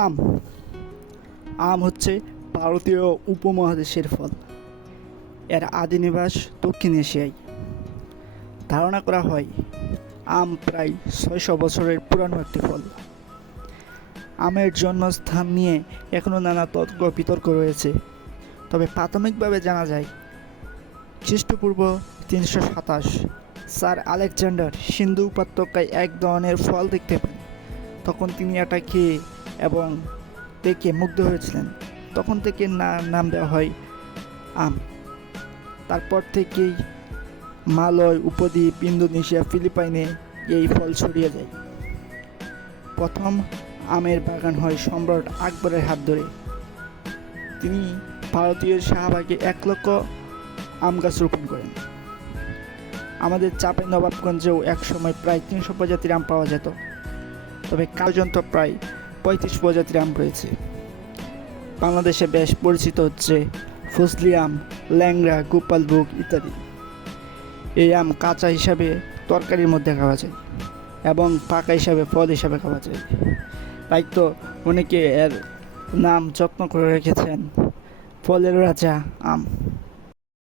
আম আম হচ্ছে ভারতীয় উপমহাদেশের ফল। এর আদি নিবাস দক্ষিণ এশিয়ায়। ধারণা করা হয় আম প্রায় 600 বছরের পুরানো একটি ফল। আমের জন্মস্থান নিয়ে এখনও নানা তর্ক বিতর্ক রয়েছে, তবে প্রাথমিকভাবে জানা যায় খ্রিস্টপূর্ব 327 স্যার আলেকজান্ডার সিন্ধু উপত্যকায় এক ধরনের ফল দেখতে পান। তখন তিনি এটা খেয়ে এবং দেখে মুগ্ধ হয়েছিলেন। তখন থেকে নাম দেওয়া হয় আম। তারপর থেকেই মালয় উপদ্বীপ, ইন্দোনেশিয়া, ফিলিপাইনে এই ফল ছড়িয়ে যায়। প্রথম আমের বাগান হয় সম্রাট আকবরের হাত ধরে। তিনি ভারতীয় শাহবাগে 1 লক্ষ আম গাছ রোপণ করেন। আমাদের চাঁপাইনবাবগঞ্জেও একসময় প্রায় 300 প্রজাতির আম পাওয়া যেত, তবে কাল পর্যন্ত প্রায় 35 প্রজাতির আম রয়েছে। বাংলাদেশে বেশ পরিচিত হচ্ছে ফজলি আম, ল্যাংড়া, গোপালভোগ ইত্যাদি। এই আম কাঁচা হিসাবে তরকারির মধ্যে খাওয়া যায় এবং পাকা হিসাবে ফল হিসাবে খাওয়া যায়। তাই তো অনেকে এর নাম যত্ন করে রেখেছেন ফলের রাজা আম।